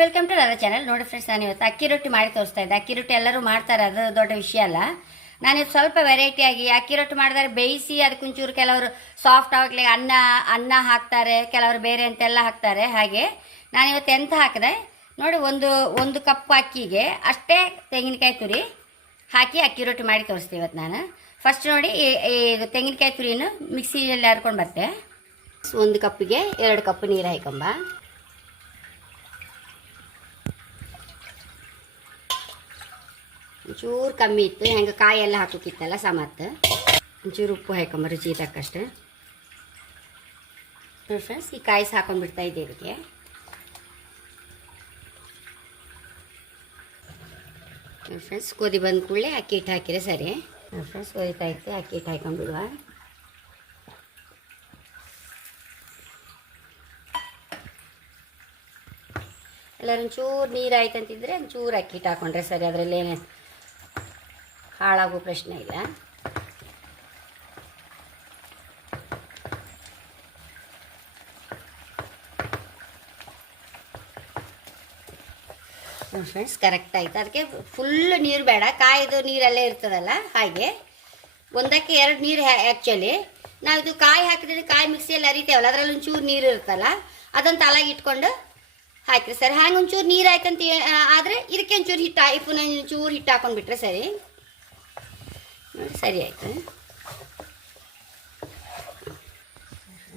Welcome to ನನ್ನ channel ನೋಡಿ friends ನಾನು ಇವತ್ತು ಅಕ್ಕಿ ರೊಟ್ಟಿ ಮಾಡಿ ತೋರಿಸ್ತಾ ಇದ್ದೆ. ಅಕ್ಕಿ ರೊಟ್ಟಿ ಎಲ್ಲರೂ ಮಾಡ್ತಾರೆ, ಅದು ದೊಡ್ಡ ವಿಷಯ ಅಲ್ಲ. ನಾನು ಇವತ್ತು ಸ್ವಲ್ಪ ವೆರೈಟಿಯಾಗಿ ಅಕ್ಕಿ ರೊಟ್ಟಿ ಮಾಡಿದರೆ ಬೇಯಿಸಿ ಅದಕ್ಕೊಂಚೂರು ಕೆಲವರು ಸಾಫ್ಟ್ ಆಗಲಿ, ಅನ್ನ ಅನ್ನ ಹಾಕ್ತಾರೆ, ಕೆಲವರು ಬೇರೆ ಅಂತೆಲ್ಲ ಹಾಕ್ತಾರೆ. ಹಾಗೆ ನಾನು ಇವತ್ತು ಎಂತ ಹಾಕಿದೆ? ನೋಡಿ, ಒಂದು ಒಂದು ಕಪ್ ಅಕ್ಕಿಗೆ ಅಷ್ಟೇ ತೆಂಗಿನಕಾಯಿ ತುರಿ ಹಾಕಿ ಅಕ್ಕಿ ರೊಟ್ಟಿ ಮಾಡಿ ತೋರಿಸ್ತೀವಿ ಇವತ್ತು ನಾನು. ಫಸ್ಟ್ ನೋಡಿ, ಈ ತೆಂಗಿನಕಾಯಿ ತುರಿನ ಮಿಕ್ಸಿಯಲ್ಲಿ ಹರ್ಕೊಂಡು ಬರ್ತೆ ಒಂದು ಕಪ್ಪಿಗೆ ಎರಡು ಕಪ್ ನೀರು ಹಾಕೊಂಬ. ಒಂಚೂರು ಕಮ್ಮಿ ಇತ್ತು. ಹೆಂಗೆ ಕಾಯಿ ಎಲ್ಲ ಹಾಕೋಕ್ಕಿತ್ತಲ್ಲ ಸಮತ್ತು ಒಂಚೂರು ಉಪ್ಪು ಹಾಕೊಂಬ ರುಚಿ ತಕ್ಕಷ್ಟು. ನೋಡಿ ಫ್ರೆಂಡ್ಸ್ ಈ ಕಾಯಿ ಸಾಕೊಂಡ್ಬಿಡ್ತಾ ಇದ್ದೆ ಇದಕ್ಕೆ. ನೋಡಿ ಫ್ರೆಂಡ್ಸ್ ಗೋಧಿ ಬಂದ ಕೂಡಲೇ ಅಕ್ಕಿ ಹಿಟ್ಟು ಹಾಕಿದ್ರೆ ಸರಿ. ನೋಡಿ ಫ್ರೆಂಡ್ಸ್ ಕೋದಿತಾ ಇತ್ತು ಅಕ್ಕಿ ಹಿಟ್ಟು ಹಾಕೊಂಡ್ಬಿಡುವ. ಎಲ್ಲರೂ ಒಂಚೂರು ನೀರು ಆಯ್ತು ಒಂಚೂರು ಅಕ್ಕಿ ಹಿಟ್ಟು ಹಾಕೊಂಡ್ರೆ ಸರಿ. ಅದರಲ್ಲೇನು ಹಾಳಾಗೋ ಪ್ರಶ್ನೆ ಇಲ್ಲ ಫ್ರೆಂಡ್ಸ್ ಕರೆಕ್ಟ್ ಆಯ್ತು. ಅದಕ್ಕೆ ಫುಲ್ ನೀರು ಬೇಡ. ಕಾಯ್ದು ನೀರಲ್ಲೇ ಇರ್ತದಲ್ಲ, ಹಾಗೆ. ಒಂದಕ್ಕೆ ಎರಡು ನೀರು ಆ್ಯಕ್ಚುಲಿ ನಾವು ಇದು ಕಾಯಿ ಹಾಕಿದ್ರೆ ಕಾಯಿ ಮಿಕ್ಸಿಯಲ್ಲಿ ಅರಿತೇವಲ್ಲ, ಅದರಲ್ಲಿ ಒಂಚೂರು ನೀರು ಇರುತ್ತಲ್ಲ, ಅದನ್ನು ತಲಾಗಿ ಇಟ್ಕೊಂಡು ಹಾಕಿರಿ ಸರಿ. ಹ್ಯಾಂಗೆ ಒಂಚೂರು ನೀರು ಹಾಕಂತ ಆದರೆ ಇದಕ್ಕೆ ಒಂಚೂರು ಹಿಟ್ಟು ಪುನಃ ಒಂಚೂರು ಹಿಟ್ಟು ಹಾಕೊಂಡ್ಬಿಟ್ರೆ ಸರಿ. ಸರಿ ಆಯಿತು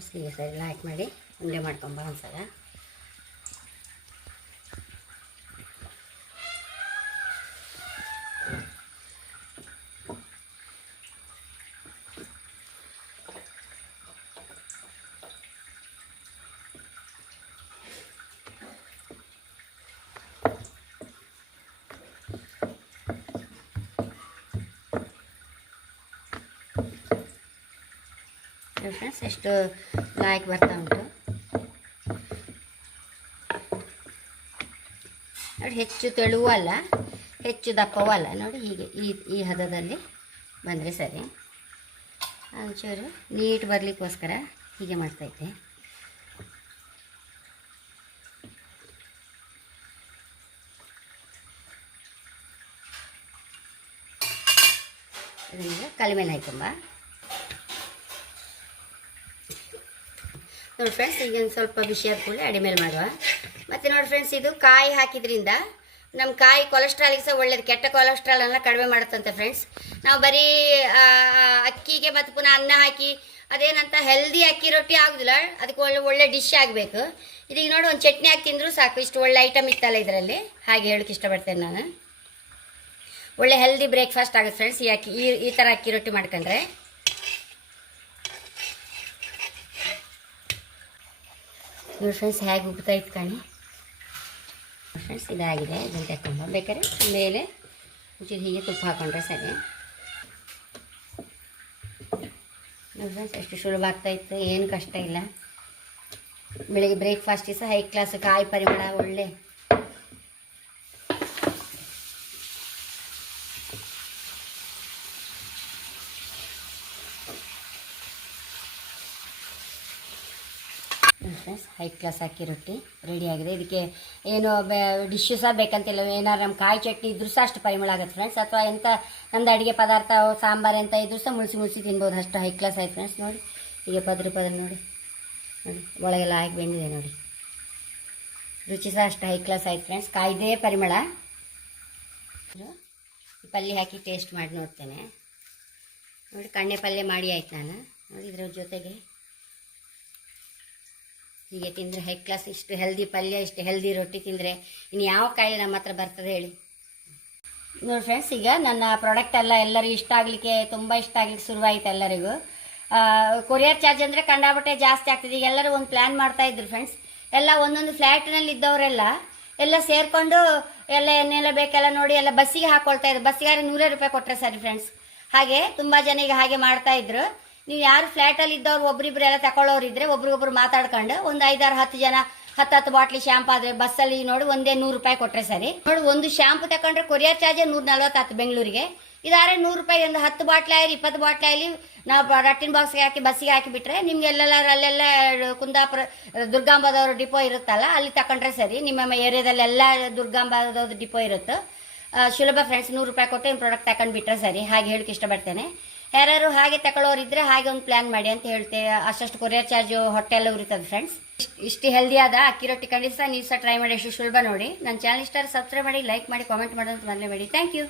ಸರಿ ಸರಿ ಲೈಕ್ ಮಾಡಿ ಉಂಡೆ ಮಾಡ್ಕೊಂಬ ಒಂದ್ಸಲ. ನೋಡಿ ಫ್ರೆಂಡ್ಸ್ ಎಷ್ಟು ಲಾಯ್ಕ್ ಬರ್ತಾ ಉಂಟು. ನೋಡಿ, ಹೆಚ್ಚು ತೆಳುವಲ್ಲ ಹೆಚ್ಚು ದಪ್ಪವಲ್ಲ ನೋಡಿ, ಹೀಗೆ, ಈ ಈ ಹದದಲ್ಲಿ ಬಂದರೆ ಸರಿ. ಒಂಚೂರು ನೀಟ್ ಬರಲಿಕ್ಕೋಸ್ಕರ ಹೀಗೆ ಮಾಡ್ತೈತೆ ಇದನ್ನ ಕಲಿಮೇಲೆ ಹಾಕೊಂಬ ನೋಡಿ ಫ್ರೆಂಡ್ಸ್ ಈಗ ಒಂದು ಸ್ವಲ್ಪ ಬಿಸಿ ಅಡಿ ಮೇಲೆ ಮಾಡುವ. ಮತ್ತು ನೋಡಿ ಫ್ರೆಂಡ್ಸ್ ಇದು ಕಾಯಿ ಹಾಕಿದ್ರಿಂದ ನಮ್ಮ ಕಾಯಿ ಕೊಲೆಸ್ಟ್ರಾಲಿಗೆ ಸಹ ಒಳ್ಳೇದು. ಕೆಟ್ಟ ಕೊಲೆಸ್ಟ್ರಾಲನ್ನು ಕಡಿಮೆ ಮಾಡುತ್ತಂತೆ ಫ್ರೆಂಡ್ಸ್ ನಾವು ಬರೀ ಅಕ್ಕಿಗೆ ಮತ್ತು ಪುನಃ ಅನ್ನ ಹಾಕಿ, ಅದೇನಂತ ಹೆಲ್ದಿ ಅಕ್ಕಿ ರೊಟ್ಟಿ ಆಗೋದಿಲ್ಲ. ಅದಕ್ಕೆ ಒಳ್ಳೆ ಒಳ್ಳೆ ಡಿಶ್ ಆಗಬೇಕು. ಇದೀಗ ನೋಡಿ ಒಂದು ಚಟ್ನಿ ಹಾಕಿ ತಿಂದರೂ ಸಾಕು. ಇಷ್ಟು ಒಳ್ಳೆ ಐಟಮ್ ಇತ್ತಲ್ಲ ಇದರಲ್ಲಿ. ಹಾಗೆ ಹೇಳೋಕ್ಕೆ ಇಷ್ಟಪಡ್ತೇನೆ ನಾನು. ಒಳ್ಳೆ ಹೆಲ್ದಿ ಬ್ರೇಕ್ಫಾಸ್ಟ್ ಆಗುತ್ತೆ ಫ್ರೆಂಡ್ಸ್ ಈ ಅಕ್ಕಿ, ಈ ಈ ಥರ ಅಕ್ಕಿ ರೊಟ್ಟಿ ಮಾಡ್ಕೊಂಡ್ರೆ. ನೋಡಿ ಫ್ರೆಂಡ್ಸ್ ಹೇಗೆ ಉಗ್ತಾ ಇಟ್ಕೊಳ್ಳಿ ಫ್ರೆಂಡ್ಸ್ ಇದಾಗಿದೆ ಗಂಟೆ ತುಂಬ ಬೇಕಾದ್ರೆ ಮೇಲೆ ಒಂಚೂರು ಹೀಗೆ ತುಪ್ಪ ಹಾಕೊಂಡ್ರೆ ಸರಿ. ನೋಡಿ ಫ್ರೆಂಡ್ಸ್ ಎಷ್ಟು ಸುಲಭ ಆಗ್ತಾಯಿತ್ತು ಏನು ಕಷ್ಟ ಇಲ್ಲ. ಬೆಳಿಗ್ಗೆ ಬ್ರೇಕ್ಫಾಸ್ಟಿಗೆ ಸಹ ಹೈ ಕ್ಲಾಸ್ ಕಾಯಿ ಪರಿಮಳ ಒಳ್ಳೆ. ಫ್ರೆಂಡ್ಸ್ ಹೈ ಕ್ಲಾಸ್ ಹಾಕಿ ರೊಟ್ಟಿ ರೆಡಿ ಆಗಿದೆ. ಇದಕ್ಕೆ ಏನು ಡಿಶ್ಶು ಸಹ ಬೇಕಂತಿಲ್ಲ. ಏನಾದ್ರು ನಮ್ಮ ಕಾಯಿ ಚಟ್ನಿ ಇದ್ರೂ ಸಹ ಅಷ್ಟು ಪರಿಮಳ ಆಗುತ್ತೆ ಫ್ರೆಂಡ್ಸ್ ಅಥವಾ ಎಂಥ ನಮ್ದು ಅಡುಗೆ ಪದಾರ್ಥ, ಸಾಂಬಾರು ಎಂತ ಇದ್ರೂ ಸಹ ಮುಳಿಸಿ ಮುಳಿಸಿ ತಿನ್ಬೋದು. ಅಷ್ಟು ಹೈ ಕ್ಲಾಸ್ ಆಯ್ತು ಫ್ರೆಂಡ್ಸ್ ನೋಡಿ, ಈಗ ಪದ್ರ ಪದ್ರ ನೋಡಿ. ನೋಡಿ, ಒಳಗೆಲ್ಲ ಹಾಕಿ ಬೆಂದಿದೆ ನೋಡಿ. ರುಚಿ ಸಹ ಅಷ್ಟು ಹೈ ಕ್ಲಾಸ್ ಆಯ್ತು ಫ್ರೆಂಡ್ಸ್ ಕಾಯ್ದೇ ಪರಿಮಳ. ಪಲ್ಯ ಹಾಕಿ ಟೇಸ್ಟ್ ಮಾಡಿ ನೋಡ್ತೇನೆ. ನೋಡಿ, ಕಣ್ಣೆ ಪಲ್ಯ ಮಾಡಿ ಆಯ್ತು ನಾನು. ನೋಡಿ, ಇದ್ರ ಜೊತೆಗೆ ಹೀಗೆ ತಿಂದರೆ ಹೈ ಕ್ಲಾಸ್ ಇಷ್ಟು ಹೆಲ್ದಿ ಪಲ್ಯ, ಇಷ್ಟು ಹೆಲ್ದಿ ರೊಟ್ಟಿ ತಿಂದರೆ ಇನ್ನು ಯಾವ ಕಾಯಿಲೆ ನಮ್ಮ ಹತ್ರ ಬರ್ತದೆ ಹೇಳಿ? ನೋಡಿ ಫ್ರೆಂಡ್ಸ್ ಈಗ ನನ್ನ ಪ್ರಾಡಕ್ಟ್ ಎಲ್ಲ ಎಲ್ಲರಿಗೂ ಇಷ್ಟ ಆಗಲಿಕ್ಕೆ, ತುಂಬ ಇಷ್ಟ ಆಗಲಿಕ್ಕೆ ಶುರುವಾಯಿತು ಎಲ್ಲರಿಗೂ. ಕೊರಿಯರ್ ಚಾರ್ಜ್ ಅಂದರೆ ಕಂಡಾಬಟ್ಟೆ ಜಾಸ್ತಿ ಆಗ್ತದೆ. ಈಗ ಎಲ್ಲರೂ ಒಂದು ಪ್ಲ್ಯಾನ್ ಮಾಡ್ತಾ ಇದ್ರು ಫ್ರೆಂಡ್ಸ್ ಎಲ್ಲ ಒಂದೊಂದು ಫ್ಲ್ಯಾಟ್ನಲ್ಲಿ ಇದ್ದವರೆಲ್ಲ ಎಲ್ಲ ಸೇರಿಕೊಂಡು ಎಲ್ಲ ಏನೆಲ್ಲ ಬೇಕೆಲ್ಲ ನೋಡಿ ಎಲ್ಲ ಬಸ್ಸಿಗೆ ಹಾಕೊಳ್ತಾ ಇದ್ರು. ಬಸ್ಸಿಗಾರೆ ನೂರೇ ರೂಪಾಯಿ ಕೊಟ್ಟರೆ ಸರಿ ಫ್ರೆಂಡ್ಸ್ ಹಾಗೆ ತುಂಬ ಜನ ಈಗ ಹಾಗೆ ಮಾಡ್ತಾ ಇದ್ರು. ನೀವು ಯಾರು ಫ್ಲ್ಯಾಟಲ್ಲಿ ಇದ್ದವ್ರು ಒಬ್ರಿಬ್ರು ಎಲ್ಲ ತಕೊಳ್ಳೋರು ಇದ್ರೆ ಒಬ್ರಿಗೊಬ್ರು ಮಾತಾಡ್ಕೊಂಡು ಒಂದು ಐದಾರು ಹತ್ತು ಜನ, ಹತ್ತು ಹತ್ತು ಬಾಟ್ಲಿ ಶಾಂಪು ಆದ್ರೆ ಬಸ್ಸಲ್ಲಿ ನೋಡಿ ಒಂದೇ ನೂರು ರೂಪಾಯಿ ಕೊಟ್ರೆ ಸರಿ. ನೋಡಿ, ಒಂದು ಶಾಂಪು ತಕೊಂಡ್ರೆ ಕೊರಿಯರ್ ಚಾರ್ಜ್ ನೂರ ನಲ್ವತ್ತು ಬೆಂಗಳೂರಿಗೆ. ಇದಾರೆ ನೂರು ರೂಪಾಯಿ ಒಂದು ಹತ್ತು ಬಾಟ್ಲಿ ಆಗಲಿ ಇಪ್ಪತ್ತು ಬಾಟ್ಲಿ ಆಗಲಿ ನಾವು ರಟ್ಟಿನ ಬಾಕ್ಸ್ಗೆ ಹಾಕಿ ಬಸ್ಸಿಗೆ ಹಾಕಿಬಿಟ್ರೆ ನಿಮ್ಗೆ ಎಲ್ಲೆಲ್ಲ ಅಲ್ಲೆಲ್ಲ ಕುಂದಾಪುರ, ದುರ್ಗಾಂಬದವ್ರ ಡಿಪೋ ಇರುತ್ತಲ್ಲ, ಅಲ್ಲಿ ತಕೊಂಡ್ರೆ ಸರಿ. ನಿಮ್ಮ ಏರಿಯಾದಲ್ಲಿ ಎಲ್ಲ ದುರ್ಗಾಂಬದವ್ರ ಡಿಪೋ ಇರುತ್ತೆ. ಸುಲಭ ಫ್ರೆಂಡ್ಸ್ ನೂರು ರೂಪಾಯಿ ಕೊಟ್ಟು ನಿಮ್ಮ ಪ್ರಾಡಕ್ಟ್ ತಗೊಂಡ್ಬಿಟ್ರೆ ಸರಿ. ಹಾಗೆ ಹೇಳಕ್ಕೆ ಇಷ್ಟಪಡ್ತೇನೆ. ಯಾರು ಹಾಗೆ ತಗೊಳ್ಳೋರಿದ್ರೆ ಹಾಗೆ ಒಂದು ಪ್ಲಾನ್ ಮಾಡಿ ಅಂತ ಹೇಳ್ತೇವೆ ಅಷ್ಟು ಕೊರಿಯರ್ ಚಾರ್ಜ್ ಹೊಟ್ಟೆ ಎಲ್ಲ ಉರಿತದೆ ಫ್ರೆಂಡ್ಸ್ ಇಷ್ಟು ಹೆಲ್ದಿ ಆದ ಅಕ್ಕಿ ರೊಟ್ಟಿ ಖಂಡಿತ ನೀವು ಸಹ ಟ್ರೈ ಮಾಡಿ ಎಷ್ಟು ಸುಲಭ ನೋಡಿ. ನನ್ನ ಚಾನಲ್ ಇಷ್ಟ ಸಬ್ಸ್ಕ್ರೈಬ್ ಮಾಡಿ ಲೈಕ್ ಮಾಡಿ ಕಾಮೆಂಟ್ ಮಾಡೋದು ಮರಲೇಬೇಡಿ. Thank you